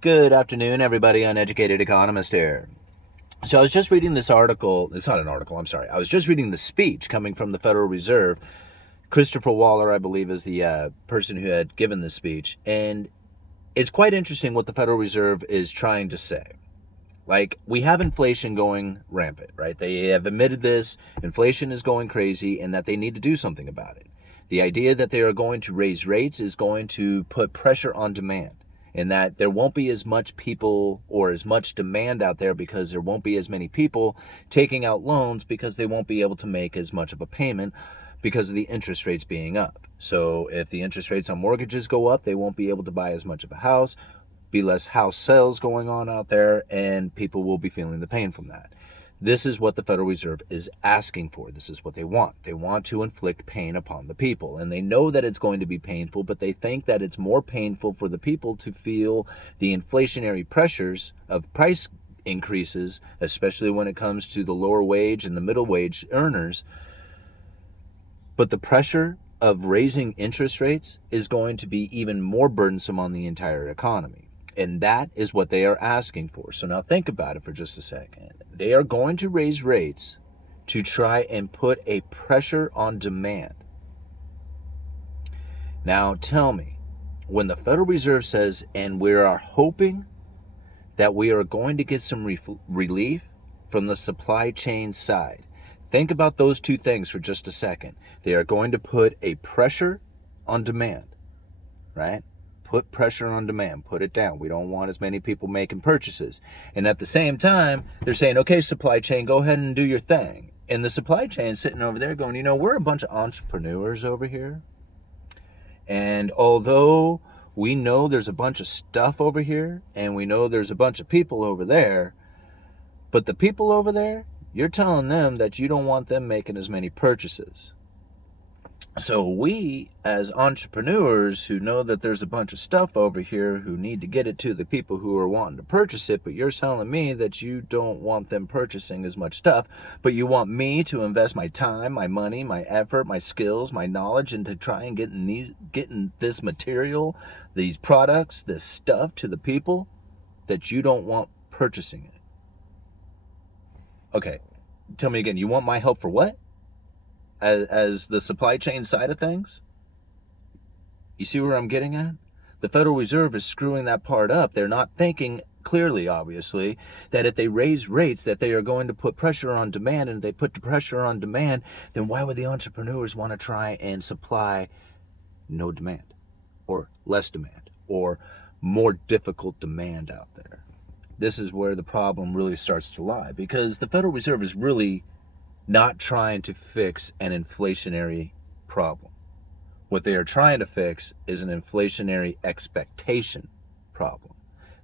Good afternoon, everybody. Uneducated economist here. So I was just reading this article. It's not an article, I'm sorry. I was just reading the speech coming from the Federal Reserve. Christopher Waller, I believe, is the person who had given this speech. And it's quite interesting what the Federal Reserve is trying to say. Like, we have inflation going rampant, right? They have admitted this. Inflation is going crazy and that they need to do something about it. The idea that they are going to raise rates is going to put pressure on demand, and that there won't be as much people or as much demand out there because there won't be as many people taking out loans because they won't be able to make as much of a payment because of the interest rates being up. So if the interest rates on mortgages go up, they won't be able to buy as much of a house, be less house sales going on out there, and people will be feeling the pain from that. This is what the Federal Reserve is asking for. This is what they want. They want to inflict pain upon the people. And they know that it's going to be painful, but they think that it's more painful for the people to feel the inflationary pressures of price increases, especially when it comes to the lower wage and the middle wage earners. But the pressure of raising interest rates is going to be even more burdensome on the entire economy. And that is what they are asking for. So now think about it for just a second. They are going to raise rates to try and put a pressure on demand. Now tell me, when the Federal Reserve says, and we are hoping that we are going to get some relief from the supply chain side, think about those two things for just a second. They are going to put a pressure on demand, right? Put pressure on demand, put it down. We don't want as many people making purchases. And at the same time, they're saying, okay, supply chain, go ahead and do your thing. And the supply chain sitting over there going, we're a bunch of entrepreneurs over here. And although we know there's a bunch of stuff over here, and we know there's a bunch of people over there, but the people over there, you're telling them that you don't want them making as many purchases. So we, as entrepreneurs who know that there's a bunch of stuff over here who need to get it to the people who are wanting to purchase it, but you're telling me that you don't want them purchasing as much stuff, but you want me to invest my time, my money, my effort, my skills, my knowledge into trying getting this material, these products, this stuff to the people that you don't want purchasing it. Okay, tell me again, you want my help for what? As the supply chain side of things? You see where I'm getting at? The Federal Reserve is screwing that part up. They're not thinking clearly, obviously, that if they raise rates, that they are going to put pressure on demand. And if they put the pressure on demand, then why would the entrepreneurs want to try and supply no demand or less demand or more difficult demand out there? This is where the problem really starts to lie, because the Federal Reserve is really not trying to fix an inflationary problem. What they are trying to fix is an inflationary expectation problem.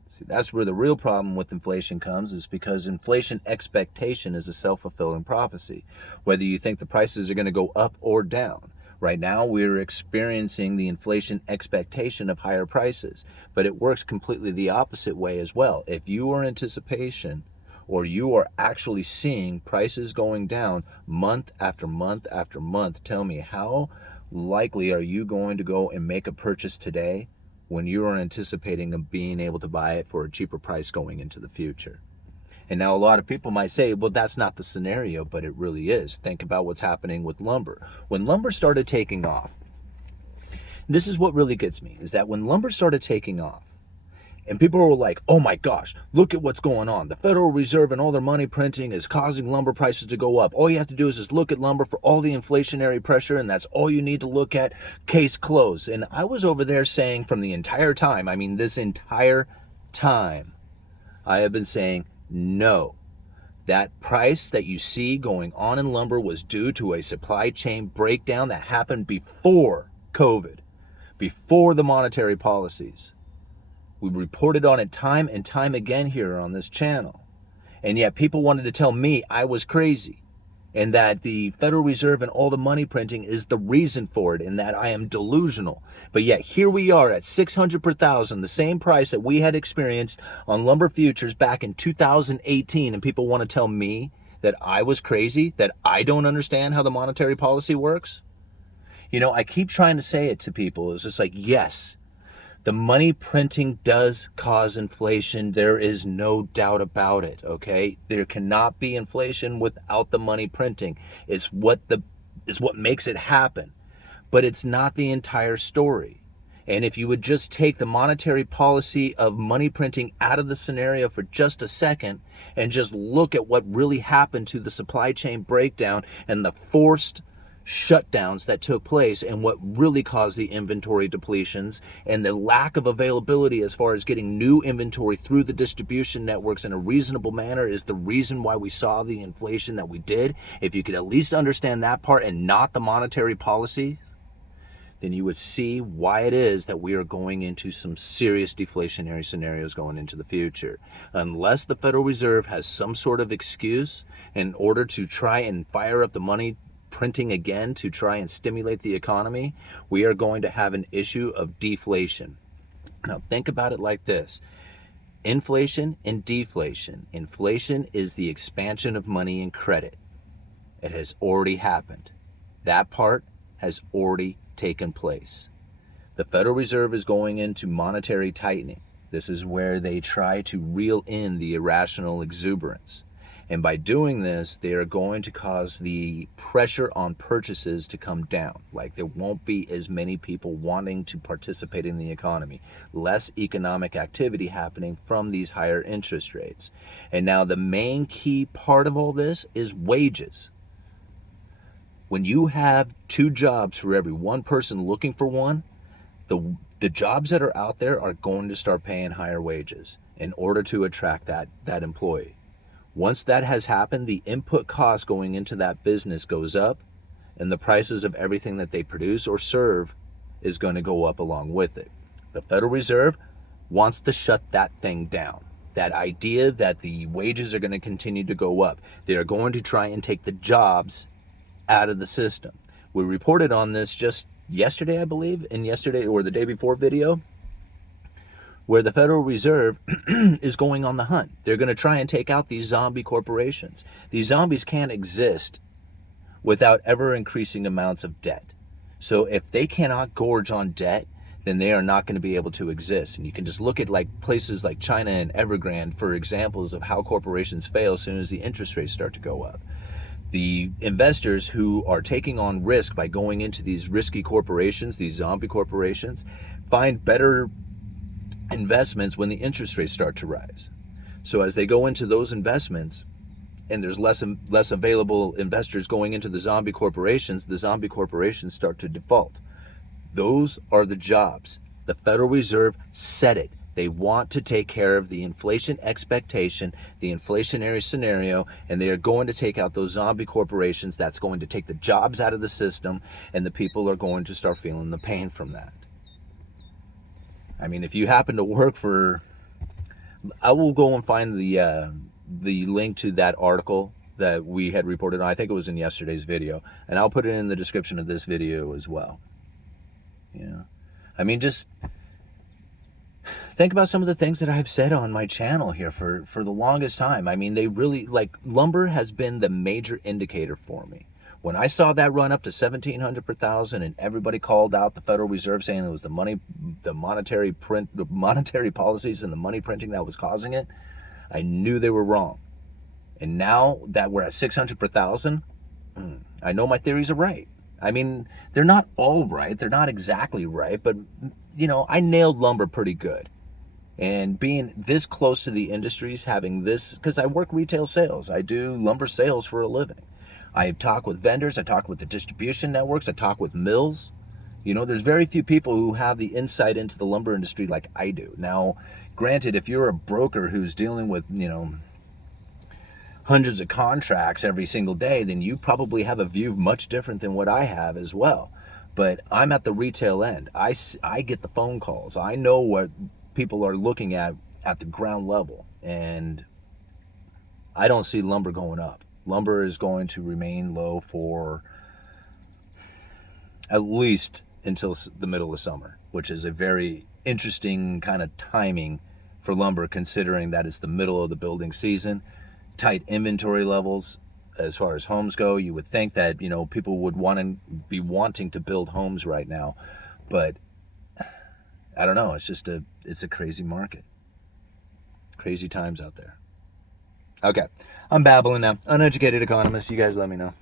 See, that's where the real problem with inflation comes, is because inflation expectation is a self-fulfilling prophecy. Whether you think the prices are going to go up or down. Right now, we're experiencing the inflation expectation of higher prices, but it works completely the opposite way as well. If you are in anticipation, or you are actually seeing prices going down month after month after month, tell me, how likely are you going to go and make a purchase today when you are anticipating of being able to buy it for a cheaper price going into the future? And now a lot of people might say, well, that's not the scenario, but it really is. Think about what's happening with lumber. When lumber started taking off, this is what really gets me, is that when lumber started taking off, and people were like, oh my gosh, look at what's going on. The Federal Reserve and all their money printing is causing lumber prices to go up. All you have to do is just look at lumber for all the inflationary pressure, and that's all you need to look at. Case closed. And I was over there saying from the entire time, this entire time, I have been saying, no. That price that you see going on in lumber was due to a supply chain breakdown that happened before COVID, before the monetary policies. We reported on it time and time again here on this channel. And yet people wanted to tell me I was crazy, and that the Federal Reserve and all the money printing is the reason for it, and that I am delusional. But yet here we are at 600 per thousand, the same price that we had experienced on lumber futures back in 2018, and people want to tell me that I was crazy, that I don't understand how the monetary policy works. I keep trying to say it to people. It's just like, yes, The money printing does cause inflation. There is no doubt about it, okay? There cannot be inflation without the money printing. It's what makes it happen. But it's not the entire story. And if you would just take the monetary policy of money printing out of the scenario for just a second and just look at what really happened to the supply chain breakdown and the forced shutdowns that took place and what really caused the inventory depletions and the lack of availability as far as getting new inventory through the distribution networks in a reasonable manner is the reason why we saw the inflation that we did. If you could at least understand that part and not the monetary policy, then you would see why it is that we are going into some serious deflationary scenarios going into the future. Unless the Federal Reserve has some sort of excuse in order to try and fire up the money printing again to try and stimulate the economy, we are going to have an issue of deflation. Now think about it like this. Inflation and deflation. Inflation is the expansion of money and credit. It has already happened. That part has already taken place. The Federal Reserve is going into monetary tightening. This is where they try to reel in the irrational exuberance. And by doing this, they are going to cause the pressure on purchases to come down. Like there won't be as many people wanting to participate in the economy. Less economic activity happening from these higher interest rates. And now the main key part of all this is wages. When you have 2 jobs for every 1 person looking for one, the jobs that are out there are going to start paying higher wages in order to attract that employee. Once that has happened, the input cost going into that business goes up, and the prices of everything that they produce or serve is going to go up along with it. The Federal Reserve wants to shut that thing down. That idea that the wages are going to continue to go up. They are going to try and take the jobs out of the system. We reported on this just yesterday, I believe, in yesterday or the day before video, where the Federal Reserve is going on the hunt. They're going to try and take out these zombie corporations. These zombies can't exist without ever increasing amounts of debt. So if they cannot gorge on debt, then they are not going to be able to exist. And you can just look at like places like China and Evergrande for examples of how corporations fail as soon as the interest rates start to go up. The investors who are taking on risk by going into these risky corporations, these zombie corporations, find better investments when the interest rates start to rise. So as they go into those investments and there's less available investors going into the zombie corporations start to default. Those are the jobs. The Federal Reserve said it. They want to take care of the inflation expectation, the inflationary scenario, and they are going to take out those zombie corporations. That's going to take the jobs out of the system, and the people are going to start feeling the pain from that. I mean, if you happen to work for, I will go and find the link to that article that we had reported on. I think it was in yesterday's video, and I'll put it in the description of this video as well. Yeah, I mean, just think about some of the things that I've said on my channel here for the longest time. I mean, they really, like, lumber has been the major indicator for me. When I saw that run up to $1,700 per thousand and everybody called out the Federal Reserve saying it was the monetary policies and the money printing that was causing it, I knew they were wrong. And now that we're at 600 per thousand, I know my theories are right. I mean, they're not all right. They're not exactly right, but you know, I nailed lumber pretty good. And being this close to the industries, having this, because I work retail sales. I do lumber sales for a living. I talk with vendors, I talk with the distribution networks, I talk with mills. You know, there's very few people who have the insight into the lumber industry like I do. Now, granted, if you're a broker who's dealing with, you know, hundreds of contracts every single day, then you probably have a view much different than what I have as well. But I'm at the retail end. I get the phone calls. I know what people are looking at the ground level, and I don't see lumber going up. Lumber is going to remain low for at least until the middle of summer, which is a very interesting kind of timing for lumber, considering that it's the middle of the building season, tight inventory levels. As far as homes go, you would think that, you know, people would be wanting to build homes right now, but I don't know. It's a crazy market. Crazy times out there. Okay. I'm babbling now. Uneducated economist. You guys let me know.